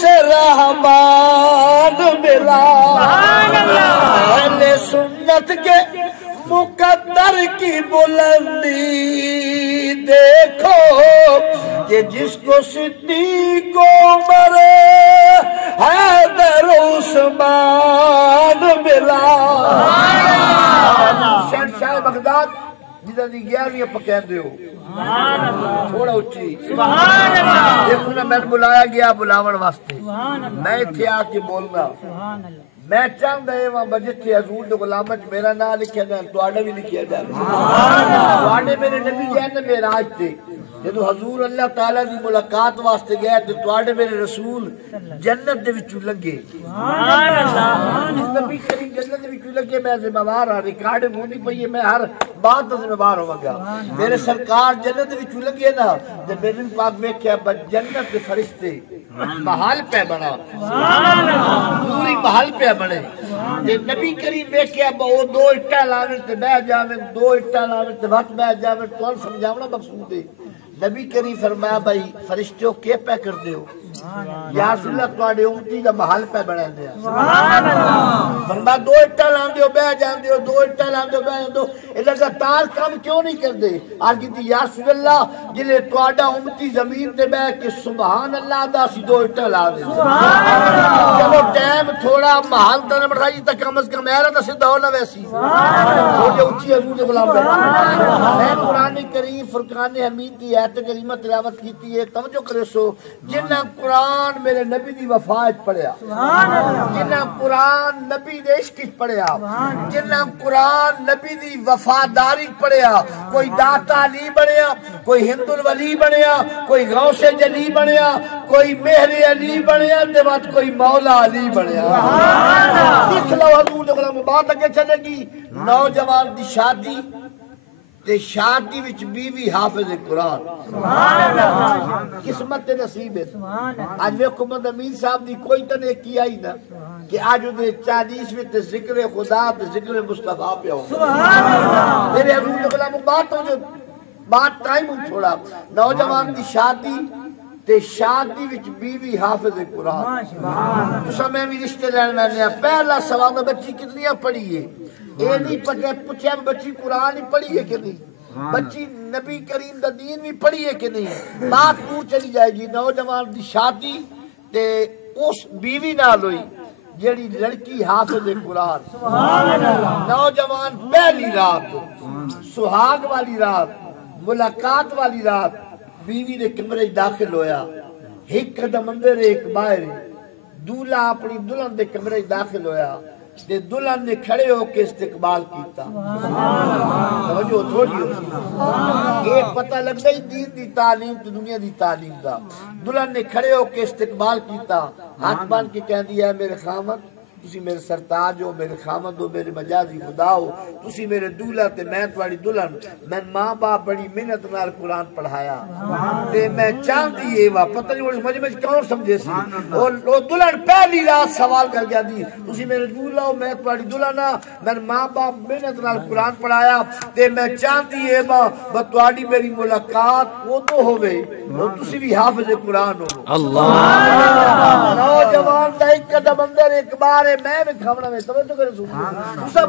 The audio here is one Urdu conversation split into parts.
سے رحمان ملا اہل سنت کے مقدر کی بلندی دیکھو کہ جس کو صدیق عمر حیدر عثمان ملا شہنشاہ بغداد جدہ دی 11ویں پکین دے ہو تھوڑا اچھی دیکھو نا میں بلایا گیا بلاون واسطے میں تھے آ کے بولنا میں چاہتا ہے وہاں بجت تھے حضور دے غلامت میرا نام لکھیا جائے تو آڈا بھی لکھیا جائے تو آڈے میرے نبی جائے میرا آج تھے جدو حضور اللہ تعالیٰ دی ملاقات واسطے گئے تو آڈے میرے رسول جنت دے وچوں لگے نبی کریم جنت دے وچوں لگے میں ذمہ وار ہاں ریکارڈ ہونی پئی ہے میں ہر بات دا ذمہ وار ہوں گا میرے سرکار جنت دے وچوں لگے نا تے میرے پاک ویکھیا جنت دے فرشتے محل پہ بنا پوری محل پہ بنے نبی کریم ویکھیا وہ 2 اٹا لاویں تے بیٹھ جاویں 2 اٹا لاویں تے وقت بیٹھ جاویں تو سمجھاونا مقصود ہے نبی کریم فرمایا بھائی فرشتوں کے پہ کر دیو یا رسول اللہ تواڈے امتی دا محل پہ بنا دیا فرمایا 2 اٹا لاندے ہو بیٹھ جاندے ہو 2 اٹا لاندے ہو بیٹھ جاندے ہو اے لگاتار کام کیوں نہیں کردے عرض کیتی یا رسول اللہ جلے تواڈا امتی زمین تے بیٹھ کے سبحان اللہ دا سی 2 اٹا لا دے چلو ٹائم تھوڑا محل تے نہ بٹھائی تے کم از کم ایرا تے سیدھا ہو نہ ویسی تھوڑی اونچی حضور دے غلام میں قرآن کریم فرقان حمید دی ایت کریمہ تلاوت کیتی ہے توجہ کرے سو جنہ قرآن میرے نبی دی وفات پڑھیا جنہ قرآن نبی دے عشق پڑھیا جنہ قرآن نبی دی وفاداری پڑھیا کوئی داتا علی بنیا کوئی ہند الولی بنیا کوئی غوث جلی بنیا کوئی مہر علی بنیا تے بعد کوئی مولا علی بنیا دیکھ لو حضور دے غلام بات اگے چلے گی نوجوان دی شادی تے شادی وچ بیوی حافظ قرآن قسمت تے نصیب ہے آج ویکھو محمد امین صاحب دی کوئی تے نیکی آئی نا کہ آج دے 40ویں تے ذکر خدا تے ذکر مصطفیٰ پہ ہو میرے حضور دے غلام بات ہو جو بات ٹائم چھوڑا نوجوان دی شادی تے شادی وچ بیوی حافظ قرآن تسا میں بھی رشتے لین میں پہلا سوال بچی کتنیاں پڑھی ہے اے نہیں پڑھے پوچھا بچی قرآن ہی پڑھی ہے کہ نہیں بچی نبی کریم دا دین بھی پڑھی ہے کہ نہیں بات تو چلی جائے گی نوجوان دی شادی تے اس بیوی نال ہوئی جیڑی لڑکی حافظ قرآن نوجوان پہلی رات سہاگ والی رات ملاقات والی رات بیوی نے کمرے داخل ہویا ایک قدم اندر ایک باہر دولہا اپنی دلہن دے کمرے داخل ہویا تے دلہن نے کھڑے ہو کے استقبال کیتا توجہ تھوڑی ہو یہ پتہ لگ گئی دین دی تعلیم تو دنیا دی تعلیم دا دلہن نے کھڑے ہو کے استقبال کیتا ہاتھ بان کے کہہ دیا میرے خامد تسی میرے سرتاج ہو میرے خامد ہو میرے مجازی خدا ہو تسی میرے دولہا تے میں تواڈی دلہن میں ماں باپ بڑی محنت نال قرآن پڑھایا تے میں چاہتی ہے وا پتہ نہیں مجھے کون سمجھے سی اور دلہن پہلی رات سوال کر گیا دی تسی میرے دولہا ہو میں تواڈی دلہن میں ماں باپ محنت نال قرآن پڑھایا تے میں چاہتی ہے وا تواڈی میری ملاقات وہ تو ہوے اور تسی بھی حافظ قرآن ہو اللہ نوجوان دا ایک قدم اندر ایک بار میں بھی کھاونا میں توجہ کرے سو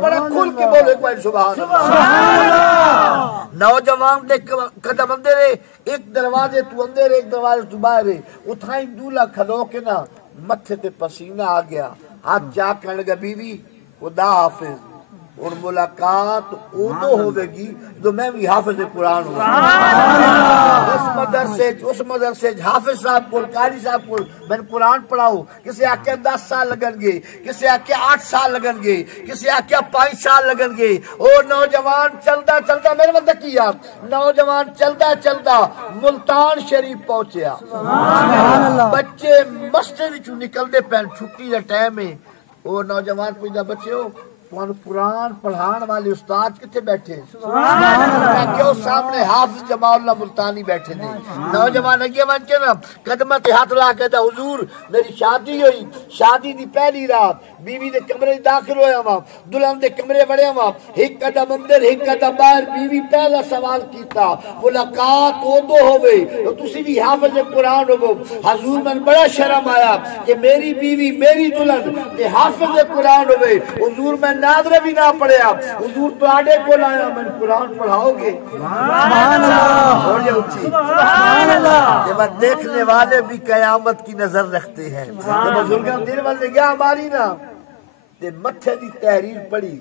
بڑا کھل کے بولے کوئی سبحان اللہ نوجوان دے قدم اندر ایک دروازے تو اندر ایک دروازے تو باہر اتھائیں دولہا کھلو کے نا متھے تے پسینہ آ گیا ہاتھ جا کہنے لگا بیوی خدا حافظ اور ملاقات اودو ہوئے گی تو میں بھی حافظ قرآن ہوں اس مدرسے حافظ صاحب کو قاری صاحب کو میں قرآن پڑھاؤں کسی آکے 10 سال لگن گے کسی آکے 8 سال لگن گے کسی آکے 5 سال لگن گے اور نوجوان چلتا چلتا میرے مدد کیا نوجوان چلتا چلتا ملتان شریف پہنچیا بچے مسجد وچوں نکل دے پین چھٹی دا ٹائم ہے اور نوجوان پوچھدا بچے ہو قرآن پڑھان والے استاد کتنے بیٹھے میں کیوں سامنے حافظ جمال اللہ ملتانی بیٹھے نے نوجوان اگے بن کے نا قدمت ہاتھ لا کے دا حضور میری شادی ہوئی شادی دی پہلی رات بیوی دے کمرے داخل ہویا ہوا دلہن دے کمرے بڑے ہوا ایک قدم اندر ایک قدم باہر بیوی پہلا سوال کیتا ملاقات ادو ہوئے تو تسی بھی حافظ قرآن ہو حضور من بڑا شرم آیا کہ میری بیوی میری دلہن تے حافظ قرآن ہوئے حضور میں نادرہ بھی نہ پڑھیا حضور تو آڈے کو لایا میں قرآن پڑھاؤ گے سبحان اللہ جب دیکھنے والے بھی قیامت کی نظر رکھتے ہیں جب بزرگاں دن والے گیا ہماری نا تے متھے دی تحریر پڑھی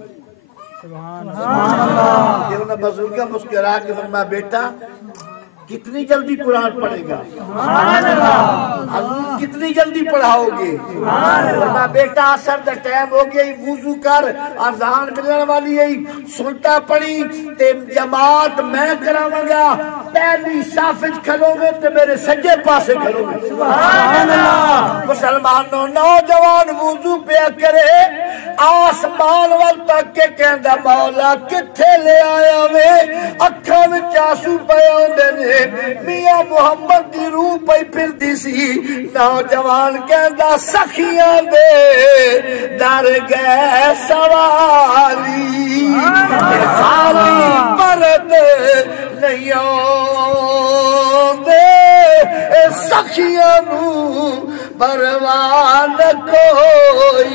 سبحان اللہ جب انہیں بزرگاں مسکرا کے فرمایا بیٹا کتنی جلدی قرآن پڑھے گا حضور کتنی جلدی پڑھاؤ گے فرمایا بیٹا اثر دا ٹائم ہو گیا وضو کر اذان ملنے والی ہے سنتا پڑھی تے جماعت میں کراواں گا پہلی صف وچ کھلو گے تے میرے سجے پاسے کھلو گے سبحان اللہ مسلمانوں نوجوان وضو پیا کرے آسمان وال تک کے کہندا مولا کتھے لے آیا وے اکھاں وچ آنسو پئے ہوندے نے میاں محمد دی روح پئی پھردی سی نوجوان کہندا سخیاں دے ڈر گئے سوالی خالی پرد نہیں آندے سخیاں نو پرواہ نہ کوئی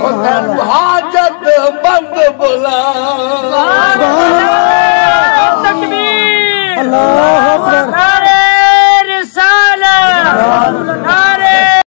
اور حاجت بند بلا